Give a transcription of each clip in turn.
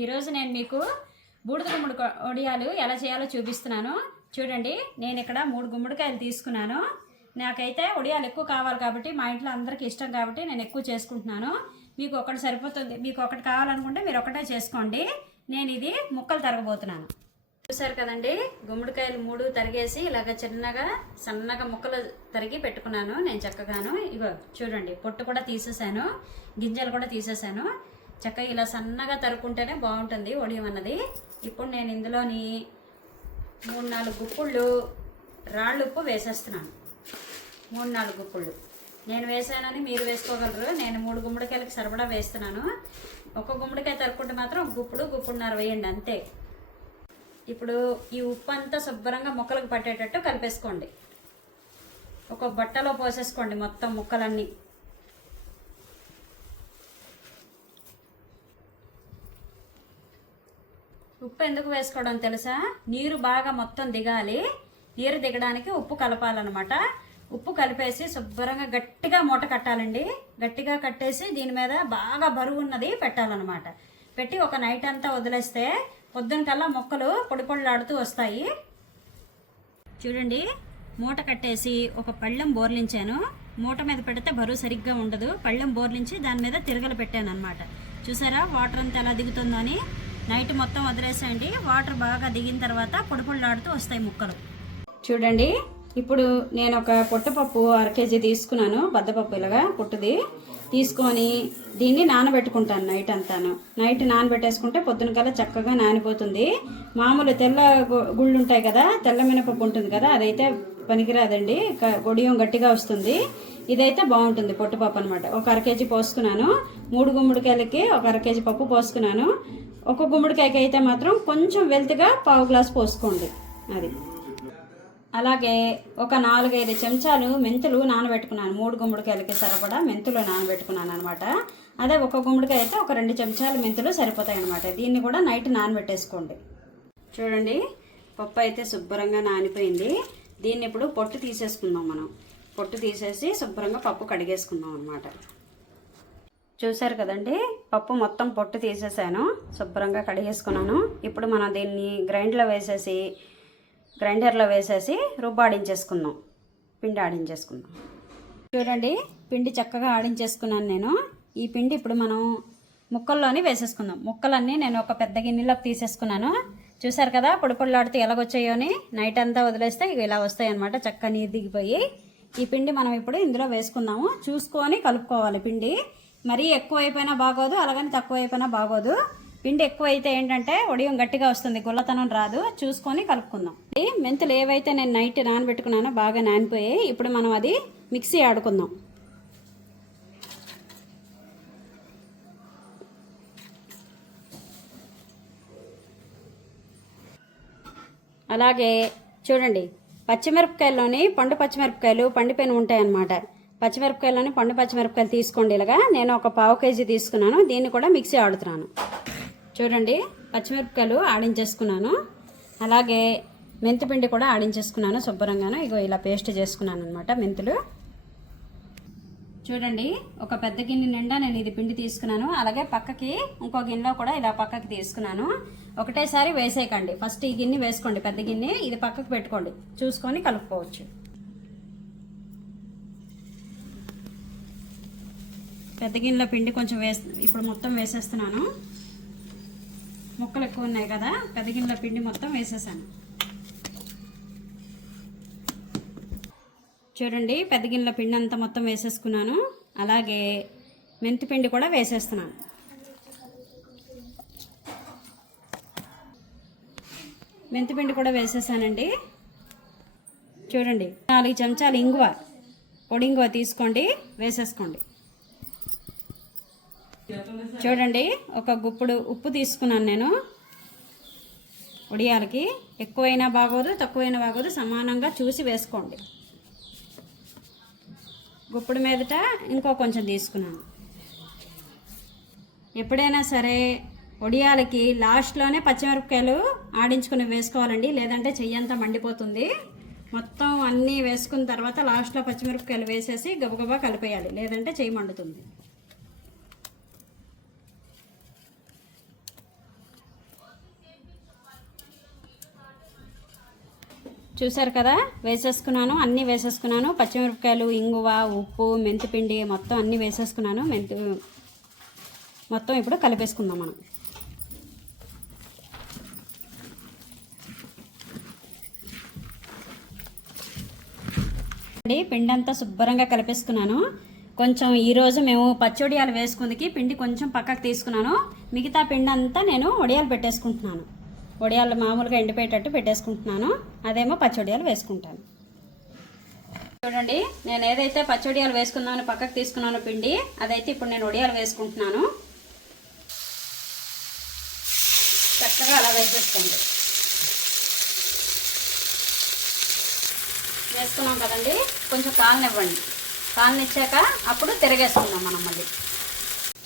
ఈరోజు నేను మీకు బూడిద గుమ్మడి వడియాలు ఎలా చేయాలో చూపిస్తున్నాను. చూడండి, నేను ఇక్కడ 3 గుమ్మడికాయలు తీసుకున్నాను. నాకైతే వడియాలు ఎక్కువ కావాలి కాబట్టి, మా ఇంట్లో అందరికీ ఇష్టం కాబట్టి నేను ఎక్కువ చేసుకుంటున్నాను. మీకు ఒకటి సరిపోతుంది, మీకు ఒకటి కావాలనుకుంటే మీరు ఒకటే చేసుకోండి. నేను ఇది ముక్కలు తరగబోతున్నాను. చూసారు కదండి, గుమ్మడికాయలు 3 తరిగేసి ఇలాగ చిన్నగా సన్నగా ముక్కలు తరిగి పెట్టుకున్నాను నేను చక్కగాను. ఇగో చూడండి, పొట్టు కూడా తీసేసాను, గింజలు కూడా తీసేసాను. చక్కగా ఇలా సన్నగా తరుక్కుంటేనే బాగుంటుంది వడియం అన్నది. ఇప్పుడు నేను ఇందులోని 3-4 గుప్పుళ్ళు రాళ్ళు ఉప్పు వేసేస్తున్నాను. 3-4 గుప్పుళ్ళు నేను వేసానని మీరు వేసుకోగలరు. నేను 3 గుమ్మడికాయలకి సరిపడా వేస్తున్నాను. ఒక గుమ్మడికాయ తరుక్కుంటే మాత్రం గుప్పుడున్నర వేయండి అంతే. ఇప్పుడు ఈ ఉప్పు అంతా శుభ్రంగా ముక్కలకు పట్టేటట్టు కలిపేసుకోండి. ఒక బట్టలో పోసేసుకోండి మొత్తం ముక్కలన్నీ. ఉప్పు ఎందుకు వేసుకోవడం తెలుసా? నీరు బాగా మొత్తం దిగాలి. నీరు దిగడానికి ఉప్పు కలపాలన్నమాట. ఉప్పు కలిపేసి శుభ్రంగా గట్టిగా మూట కట్టాలండి. గట్టిగా కట్టేసి దీని మీద బాగా బరువు ఉన్నది పెట్టాలన్నమాట. పెట్టి ఒక నైట్ అంతా వదిలేస్తే పొద్దున కల్లా మొక్కలు పొడి పొడిలాడుతూ వస్తాయి. చూడండి, మూట కట్టేసి ఒక పళ్ళెం బోర్లించాను. మూట మీద పెడితే బరువు సరిగ్గా ఉండదు. పళ్ళెం బోర్లించి దాని మీద తిరగలు పెట్టాను అనమాట. చూసారా వాటర్ అంతా ఎలా దిగుతుందో అని. నైట్ మొత్తం వదిలేసేయండి. వాటర్ బాగా దిగిన తర్వాత పొడి పొడిలాడుతూ వస్తాయి ముక్కలు. చూడండి, ఇప్పుడు నేను ఒక పొట్టుపప్పు 1/2 కేజీ తీసుకున్నాను. బద్దపప్పు ఇలాగా పొట్టుది తీసుకొని దీన్ని నానబెట్టుకుంటాను నైట్ అంతాను. నైట్ నానబెట్టేసుకుంటే పొద్దున కల్లా చక్కగా నానిపోతుంది. మామూలు తెల్ల గుళ్ళు ఉంటాయి కదా, తెల్ల మినపప్పు ఉంటుంది కదా, అదైతే పనికిరాదండి. వడియం గట్టిగా వస్తుంది. ఇదైతే బాగుంటుంది పొట్టుపప్పు అనమాట. ఒక 1/2 కేజీ పోసుకున్నాను. 3 గుమ్మడికాయలకి ఒక 1/2 కేజీ పప్పు పోసుకున్నాను. ఒక గుమ్మడికాయకి అయితే మాత్రం కొంచెం వెల్తిగా 1/2 గ్లాస్ పోసుకోండి. అది అలాగే ఒక 4-5 చెంచాలు మెంతులు నానబెట్టుకున్నాను. 3 గుమ్మడికాయలకి సరిపడా మెంతులు నానబెట్టుకున్నాను అనమాట. అదే ఒక గుమ్మడికాయ అయితే ఒక 2 చెంచాలు మెంతులు సరిపోతాయి అనమాట. దీన్ని కూడా నైట్ నానబెట్టేసుకోండి. చూడండి, పప్పు అయితే శుభ్రంగా నానిపోయింది. దీన్ని ఇప్పుడు పొట్టు తీసేసుకుందాం మనం. పొట్టు తీసేసి శుభ్రంగా పప్పు కడిగేసుకుందాం అనమాట. చూసారు కదండి, పప్పు మొత్తం పొట్టు తీసేసాను, శుభ్రంగా కడిగేసుకున్నాను. ఇప్పుడు మనం దీన్ని గ్రైండర్లో వేసేసి రుబ్బాడించేసుకుందాం. పిండి ఆడించేసుకుందాం. చూడండి, పిండి చక్కగా ఆడించేసుకున్నాను నేను. ఈ పిండి ఇప్పుడు మనం ముక్కల్లోని వేసేసుకుందాం. ముక్కలన్నీ నేను ఒక పెద్ద గిన్నెలోకి తీసేసుకున్నాను. చూసారు కదా పొడి పొడిలాడుతూ ఎలాగొచ్చాయో అని. నైట్ అంతా వదిలేస్తే ఇలా వస్తాయి అన్నమాట, చక్కగా నీరు దిగిపోయి. ఈ పిండి మనం ఇప్పుడు ఇందులో వేసుకుందాము. చూసుకొని కలుపుకోవాలి. పిండి మరీ ఎక్కువ అయిపోయినా బాగోదు, అలాగని తక్కువ అయిపోయినా బాగోదు. పిండి ఎక్కువ అయితే ఏంటంటే వడియం గట్టిగా వస్తుంది, గుల్లతనం రాదు. చూసుకొని కలుపుకుందాం. మెంతులు ఏవైతే నేను నైట్ నానబెట్టుకున్నానో బాగా నానిపోయాయి. ఇప్పుడు మనం అది మిక్సీ ఆడుకుందాం. అలాగే చూడండి, పచ్చిమిరపకాయల్లోని పండు పచ్చిమిరపకాయలు పండిపోయిన ఉంటాయన్నమాట. పచ్చిమిరపకాయలని పండు పచ్చిమిరపకాయలు తీసుకోండి. ఇలాగా నేను ఒక 1/2 కేజీ తీసుకున్నాను. దీన్ని కూడా మిక్సీ ఆడుతున్నాను. చూడండి, పచ్చిమిరపకాయలు ఆడించేసుకున్నాను. అలాగే మెంతిపిండి కూడా ఆడించేసుకున్నాను శుభ్రంగాను. ఇగో ఇలా పేస్ట్ చేసుకున్నాను అనమాట మెంతులు. చూడండి, ఒక పెద్ద గిన్నె నిండా నేను ఇది పిండి తీసుకున్నాను. అలాగే పక్కకి ఇంకో గిన్నెలో కూడా ఇలా పక్కకి తీసుకున్నాను. ఒకటేసారి వేసేయకండి. ఫస్ట్ ఈ గిన్నె వేసుకోండి, పెద్ద గిన్నె. ఇది పక్కకు పెట్టుకోండి, చూసుకొని కలుపుకోవచ్చు. పెద్ద గిన్నెలో పిండి కొంచెం ఇప్పుడు మొత్తం వేసేస్తున్నాను. ముక్కలు ఎక్కువ ఉన్నాయి కదా, పెద్ద గిన్నెలో పిండి మొత్తం వేసేసాను. చూడండి, పెద్ద గిన్నెలో పిండి అంతా మొత్తం వేసేసుకున్నాను. అలాగే మెంతి పిండి కూడా వేసేస్తున్నాను. మెంతి పిండి కూడా వేసేసానండి. చూడండి, 4 చెంచాలు ఇంగువ, పొడి ఇంగువ తీసుకోండి, వేసేసుకోండి. చూడండి, ఒక గుప్పుడు ఉప్పు తీసుకున్నాను నేను. వడియాలకి ఎక్కువైనా బాగోదు, తక్కువైనా బాగోదు, సమానంగా చూసి వేసుకోండి. గుప్పుడు మీదట ఇంకో కొంచెం తీసుకున్నాను. ఎప్పుడైనా సరే వడియాలకి లాస్ట్లోనే పచ్చిమిరపకాయలు ఆడించుకుని వేసుకోవాలండి, లేదంటే చెయ్యంతా మండిపోతుంది. మొత్తం అన్నీ వేసుకున్న తర్వాత లాస్ట్లో పచ్చిమిరపకాయలు వేసేసి గబగబా కలిపేయాలి, లేదంటే చెయ్యి మండుతుంది. చూసారు కదా, వేసేసుకున్నాను, అన్నీ వేసేసుకున్నాను. పచ్చిమిరపకాయలు, ఇంగువ, ఉప్పు, మెంతిపిండి మొత్తం అన్నీ వేసేసుకున్నాను. మొత్తం ఇప్పుడు కలిపేసుకుందాం మనం. పిండి అంతా శుభ్రంగా కలిపేసుకున్నాను. కొంచెం ఈరోజు మేము పచ్చడియాలు వేసుకుందికి పిండి కొంచెం పక్కకు తీసుకున్నాను. మిగతా పిండి అంతా నేను వడియాలు పెట్టేసుకుంటున్నాను. వడియాలు మామూలుగా ఎండిపోయేటట్టు పెట్టేసుకుంటున్నాను. అదేమో పచ్చడియాలు వేసుకుంటాను. చూడండి, నేను ఏదైతే పచ్చడియాలు వేసుకున్నానో పక్కకు తీసుకున్నాను పిండి, అదైతే ఇప్పుడు నేను వడియాలు వేసుకుంటున్నాను. చక్కగా అలా వేసేసుకోండి. వేసుకున్నాం కదండి, కొంచెం కాలనివ్వండి. కాలనిచ్చాక అప్పుడు తిరగేసుకుందాం మనం మళ్ళీ.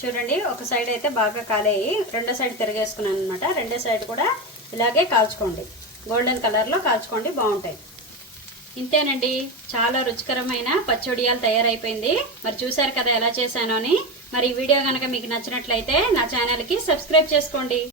చూడండి, ఒక సైడ్ అయితే బాగా కాలేయి, రెండో సైడ్ తిరగేసుకున్నాను అనమాట. రెండో సైడ్ కూడా ఇలాగే కాల్చుకోండి, గోల్డెన్ కలర్లో కాల్చుకోండి, బాగుంటాయి. ఇంతేనండి, చాలా రుచికరమైన పచ్చడియాలు తయారైపోయింది. మరి చూసారు కదా ఎలా చేశానో అని. మరి ఈ వీడియో కనుక మీకు నచ్చినట్లయితే నా ఛానల్కి సబ్స్క్రైబ్ చేసుకోండి.